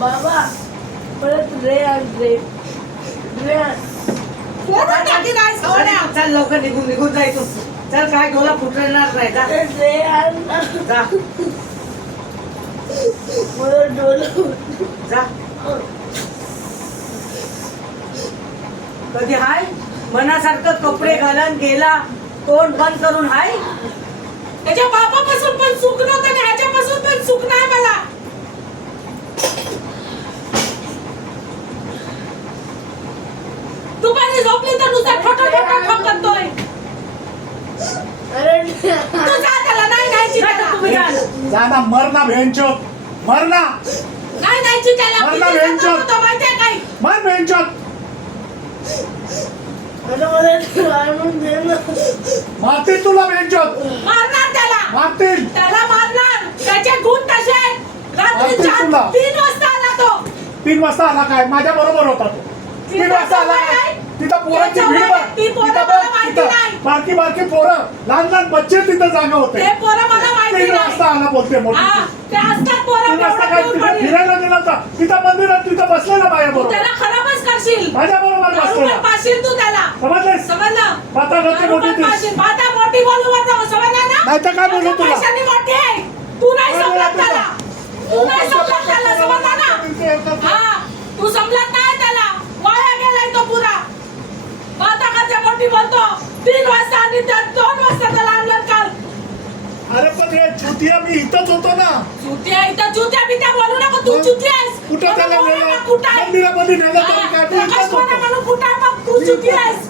बाबा परत रे आण रे आण. चल लवकर निघून जायचो. चल काय डोला फुटणार नाही. जा रे आण ना. जा मला डोलं जा. कधी हाय मनासारखं कपडे घालून गेला तोंड बंद करून हाय. त्याच्या बापापासून पण सुख नव्हतं आणि ह्याच्यापासून पण सुख नाही मला. दुपारी झोपली तर नुसता ठोठा ठोकतोय. अरे तू जा त्याला नाही न्यायची त्याला. तुम्ही जा. जा ना, मर ना भेंचोद, मर ना, नाही न्यायची त्याला. मला किती भेंचोद. जन्म होतो माहितीये काय? मर भेंचोद. मला आणून दे ना. मारतील तुला भेंचोद, मारणार त्याला. मारतील. त्याला मारणार. त्याचे गुण तसे आहेत. रात्री मारतील तुला. 3 वाजता आला तो. 3 वाजता आला काय? माझ्या बरोबर होता तो. 3 वाजता आला काय? तिथं पोरांची भीड बघ. ती पोरं तिथं मला बघ, माहिती तिथं नाही. बारकी पोरं, लहान बच्चे तिथं जागा होते. ते पोरं मला माहिती 3 वाजता नाही. आला बोलते मोठी. हा, ते असतात पोरं 3 वाजता काय? एवढं तिथं पडली. फिरायला गेला होता. तिथं मंदिरात तिथं बसलेला माझ्या तू बरोबर. त्याला खराबच करशील. माझ्या बरोबर दारू बसलेला. पण पाशील तू त्याला. समजलेस? समजलं? माताची दारू मोठी पण ती. पाशील. माता मोठी बोलू नको. समजलं ना? नाही तर काय बोलू तुला? पैशाने मोठी आहे. तू नाही समजत त्याला. तू नाही समजत त्याला. समजलं ना? हा, तू समजत नाही त्याला. वाया गेलाय तो पुरा. माता कधी मोठी बोलतो. 3 वाजता आणि 2 वाजता त्याला आणलं काल. अरे पण हे चुतिया मी इथंच होतो ना. चुत्या इथं चुत्या बित्या बोलू नको. तू चुती आहेस. कुठं त्याला बोलू नेलं? नको. कुठं आहे? मंदिरामध्ये नेलं तरी हा, काय? मी प्रकाश इथंच कोणा होतो. म्हणून कुठं आहे मग? तू चुकी आहेस.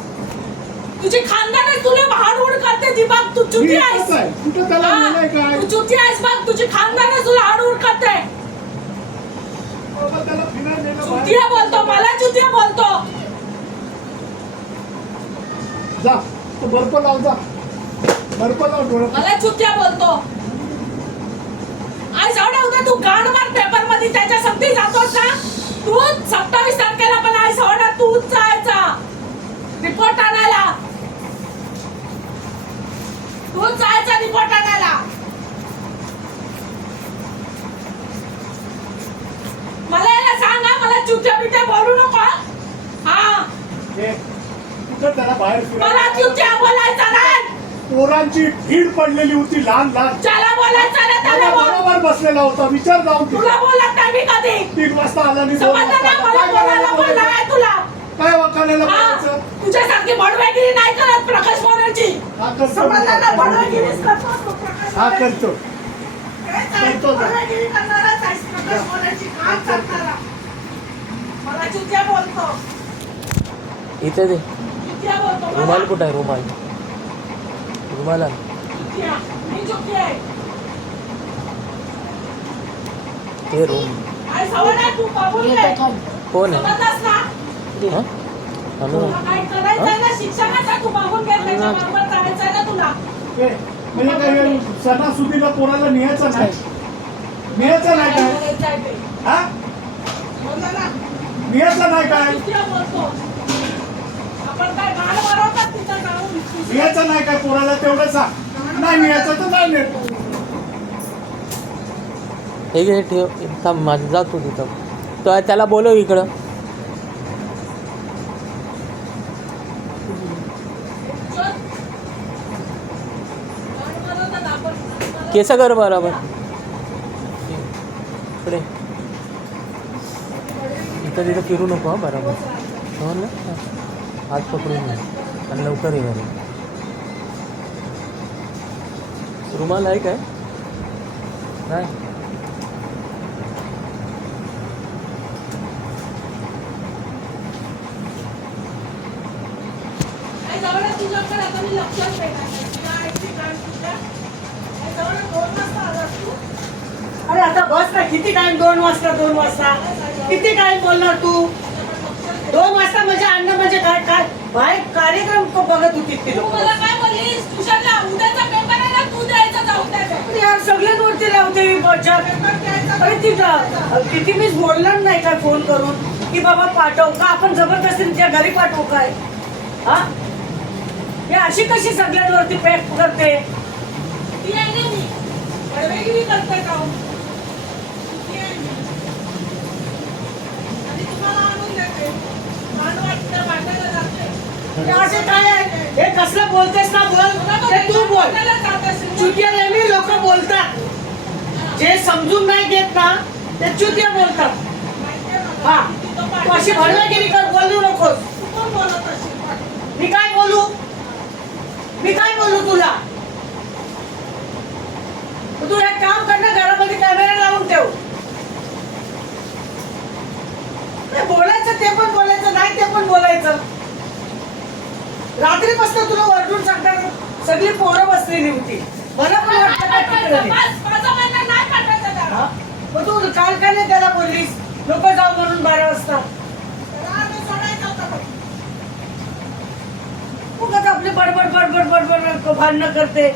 तुझी खानदानच तुला भाडूड करते ती बघ. तू मी चुकी इथंच आहेस. आहे. कुठं त्याला हा, नेलंय काय? तू चुकी आहेस बघ. तुझी खानदानच तुला हाडूड करते. बाबा त्याला फिरायला नेलं बाहेर. चुतिया बोलतो. मला चुतिया बोलतो. जा तो बर्फ लाव. जा बर्फ लाव डोळ्यात. मला चुतिया बोलतो. आई जाऊया उद्या तू गाण मार पेपर मध्ये त्याच्या सक्ती जातोस ना. तू 27 तारखेला पण आई सवडा तूच जायचा रिपोर्ट आणायला. तूच जायचा रिपोर्ट आणायला. मला याला सांगा. मला चुत्या बित्या बोलू नको. हा, हे, कुठं त्याला बाहेर मला फिरायला चुत्या बोलायचा नाही. पोरांची भीड पडलेली होती लहान. ज्याला बोलायचं ना त्याला त्याला बोल. बरोबर बसलेला होता. विचार जाऊन तुला बोलत नाही मी कधी. 3 वाजता आला आणि 2 समजलं वाजता ना? आला. मला काय बोलायला करायला बोलला बोलायचं? आहे तुला. काय वाकायला हा, बोलायचं? तुझ्यासारखी बडवेगिरी नाही करत प्रकाश मोरेची. हा करतो. समजलं ना? बडवेगिरीच करतो तो प्रकाश हा मोरे. करतो. हेच आहे, करतो ना. बडवेगिरी करणाराच आहेस प्रकाश मोरेची. काम करणारा. मला चुत्या बोलतो. इथे दे. चुत्या बोलतो मला. रुमाल कुठं आहे? रुमाल रुमाला चुत्या. मी चुकी आहे. ते रूम आई सवड आहे तू कबूल घे. कोण आहे? समजलंस ना? हा? आणू तुला काय करायचंय ना शिक्षणाचा तू बघून घे. त्याच्याबरोबर करायचंय ना तुला. हे, म्हणजे काय सणासुदीला पोराला न्यायचं नाही. न्यायचं नाही काय? करायचंय ते. हा बोलला ना? न्यायचं नाही काय? चुत्या बोलतो. आपण काय गाण मारवतात तिथं जाऊन. न्यायचं नाही काय पोराला? तेवढं सांग. नाही न्यायचं तर नाही नेत. हे घे ठेव. थांब माझं जातो तिथं. तो त्याला बोलव इकडं. केस कर बरोबर. पुढे इथं तिथं फिरू नको. हा बरोबर समजलं? हात पकडून घे आणि लवकर ये घरी. रुमाल आहे काय? नाही. काय जवळ तुझ्याकडे आता मी लक्षात ठेवायचं. तुला आईची गाण तुझ्या. काय जवळ 2 वाजता आलास तू. अरे आता बस ना. किती टाइम? 2 वाजता किती टाइम बोलणार तू? 2 वाजता म्हणजे आणणं म्हणजे काय? काय बाहेर कार्यक्रम बघत होती ती तू लोक. मला काय बोललीस? ट्युशनला उद्याचा पेपर आहे ना तू द्यायचा जाऊन द्यायचा. यार सगळ्यांवरती लावते ही मज्जा. अरे ती किती मी बोलणार नाही काय फोन करून की बाबा पाठव का? आपण जबरदस्ती तिच्या घरी पाठवू काय? हा, हे अशी कशी सगळ्यांवरती पॅक करते? ती आहे ना मी. बडवेगिरी करते का? ती आहे मी. कसलं बोलतेस ना बोल ते तू बोल. चुतिया नेहमी लोक बोलतात, जे समजून नाही घेत ना ते चुतिया बोलतात. हा तू अशी भडवागिरी कर, बोलू नकोस. मी काय बोलू तुला? तू एक काम कर ना, घरामध्ये कॅमेरा लावून ठेव. नाही बोलायचं ते पण बोलायचं, नाही ते पण बोलायचं. रात्रीपासून तुला ओरडून सांगतात, सगळी पोरं बसलेली होती. मला पण वाटतं काय तिकडे नाही. हा? मग तू काल का नाही त्याला बोललीस नको जाऊ म्हणून 12 वाजता? उगाच आपली बडबड भांडणं करते.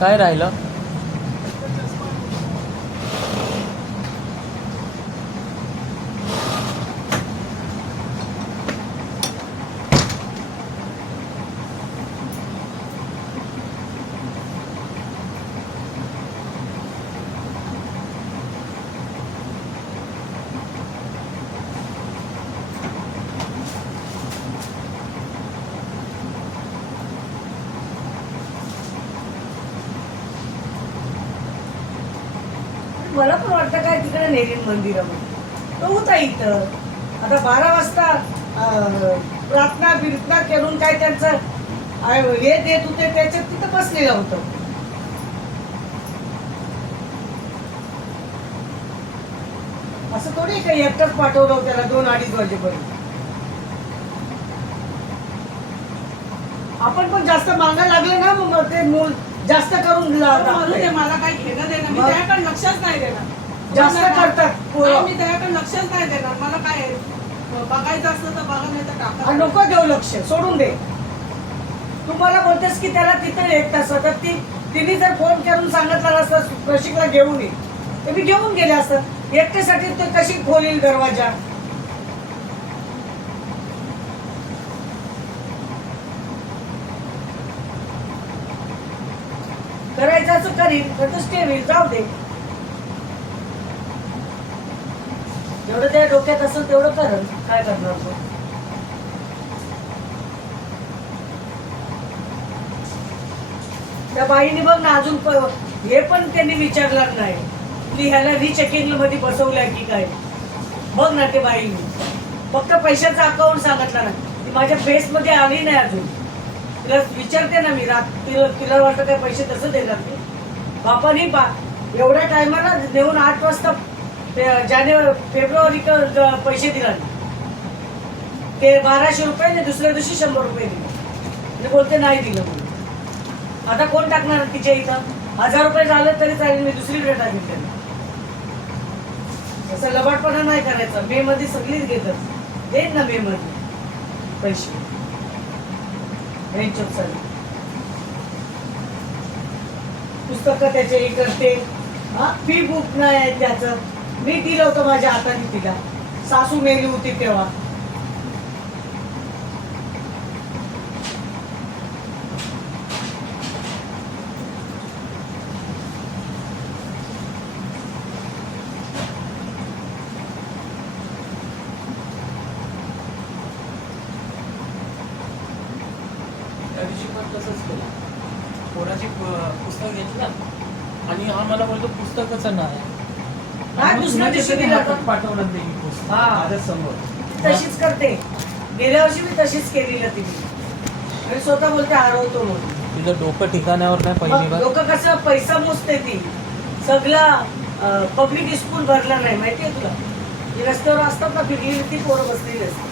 काय राहिलं? मला पण वाटतं काय तिकडे नेरीन मंदिरामध्ये तो होता इथं. आता 12 वाजता प्रार्थना बिर्थना करून काय त्यांचं हे देत होते त्याच्यात तिथं बसलेलं होतं. असं थोडी काही एकटाच पाठवलं त्याला 2-2:30 वाजेपर्यंत. आपण पण जास्त मागायला लागले ना मग ते मूल जास्त करून मला काही घेणं देणं, मी त्याकडे लक्षच नाही देणार. जास्त करतात पोरं. मी त्याकडे लक्षच नाही देणार. मला काय बघायचं असलं तर बघा, नाही तर टाका. नको देऊ लक्ष, सोडून दे. तुम्हाला बोलतेस की त्याला तिथे 1 तास तर तिने जर फोन करून सांगितलं असतं प्रशिकला घेऊन ये तर मी घेऊन गेले असतं. एकट्यासाठी तो कशी खोलील दरवाजा? करायचं असं करीन तर स्टे होईल, जाऊ दे. जेवढं त्या डोक्यात असेल तेवढं करल, काय करणार तो. त्या बाईने बघ ना अजून हे पण त्यांनी विचारलं नाही की ह्याला रिचेकिंग मध्ये बसवलंय की काय. बघ ना ते बाईने फक्त पैशाचा अकाउंट सांगितलं ना, ती माझ्या फेस मध्ये आली नाही अजून. तिला विचारते ना मी तिला वाटतं काय पैसे तसं देणार ते. बापाने एवढ्या टायमाला नेऊन 8 वाजता फेब्रुवारी पैसे दिला ते 1200 रुपये, दुसऱ्या दिवशी 100 रुपये दिले. बोलते नाही दिलं म्हणून. आता कोण टाकणार तिच्या इथं? 1000 रुपये झालं तरी चालेल, मी दुसरीकडे टाकेल त्यांना. असं लबाडपणा नाही करायचा. मे मध्ये सगळीच घेतात, देईन ना मे मध्ये पैसे. पुस्तकं त्याचे हे करते. फी बुक नाही त्याचं. मी दिलं होतं माझ्या हाताने तिला, सासू मेली होती तेव्हा. त्या दिवशी पण तसंच केलं. पोराची पुस्तक घेतलं आणि हा मला बोलतो पुस्तकाचं नाही. दुसऱ्या दिवशी दिलं हातात पाठवलं ते पुस्तक माझ्या समोर. तशीच करते. गेल्या वर्षी मी तशीच केलेली तिने. आणि स्वतः बोलते हरवतो म्हणून. तिचं डोकं ठिकाण्यावर नाही पहिली बार. लोक कसं पैसा मोजते ती. सगळा पब्लिक स्कूल भरला नाही माहितीये तुला. रस्त्यावर असतात ना फिरली ती पोरं बसलेली असतात.